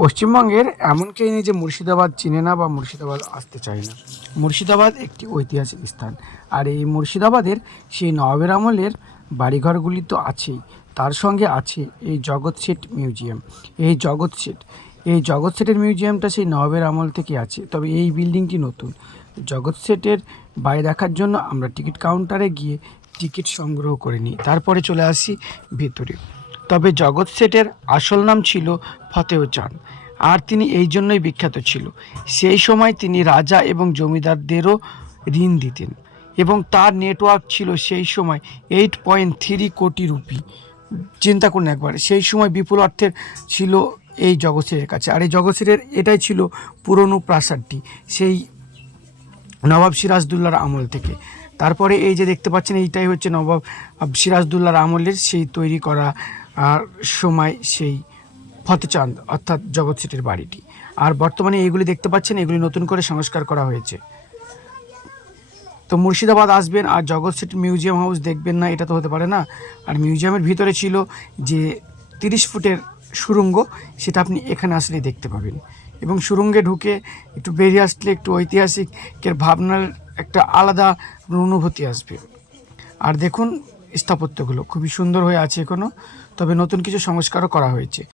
পশ্চিমবঙ্গের এমন কেউ নেই যে মুর্শিদাবাদ চিনে না বা মুর্শিদাবাদ আসতে চায় না। মুর্শিদাবাদ একটি ঐতিহাসিক স্থান। আর এই মুর্শিদাবাদের সেই নবাবের আমলের বাড়িঘরগুলি তো আছেই। তার সঙ্গে আছে এই জগৎ শেঠ মিউজিয়াম। এই জগৎ শেঠ এই জগৎ শেঠের মিউজিয়ামটা সেই নবাবের আমল থেকে আছে। তবে এই বিল্ডিংটি নতুন। জগৎ শেঠের বাইরে দেখার জন্য আমরা টিকিট কাউন্টারে গিয়ে টিকিট সংগ্রহ করে নিই। তারপরে চলে আসি ভেতরে। তবে জগৎ শেঠের আসল নাম ছিল ফতেহ চাঁদ, আর তিনি এই জন্যই বিখ্যাত ছিল। সেই সময় তিনি রাজা এবং জমিদারদেরও ঋণ দিতেন এবং তার নেটওয়ার্ক ছিল সেই সময় এইট পয়েন্ট থ্রি কোটি রুপি। চিন্তা করুন একবার, সেই সময় বিপুল অর্থের ছিল এই জগৎসের কাছে। আর এই জগৎসের এটাই ছিল পুরনো প্রাসাদটি, সেই নবাব সিরাজদুল্লার আমল থেকে। তারপরে এই যে দেখতে পাচ্ছেন, এইটাই হচ্ছে নবাব সিরাজদুল্লার আমলের সেই তৈরি করা আর সময় সেই ফতেচাঁদ, অর্থাৎ জগৎ সেটের বাড়িটি। আর বর্তমানে এইগুলি দেখতে পাচ্ছেন, এগুলি নতুন করে সংস্কার করা হয়েছে। তো মুর্শিদাবাদ আসবেন আর জগৎ সেট মিউজিয়াম হাউস দেখবেন না, এটা তো হতে পারে না। আর মিউজিয়ামের ভিতরে ছিল যে তিরিশ ফুটের সুরঙ্গ, সেটা আপনি এখানে আসলে দেখতে পাবেন। এবং সুরঙ্গে ঢুকে একটু বেরিয়ে আসলে একটু ঐতিহাসিকের ভাবনার একটা আলাদা অনুভূতি আসবে। আর দেখুন স্থাপত্যগুলো। খুবই সুন্দর হয়ে আছে এখনও তবে নতুন কিছু সংস্কারও করা হয়েছে।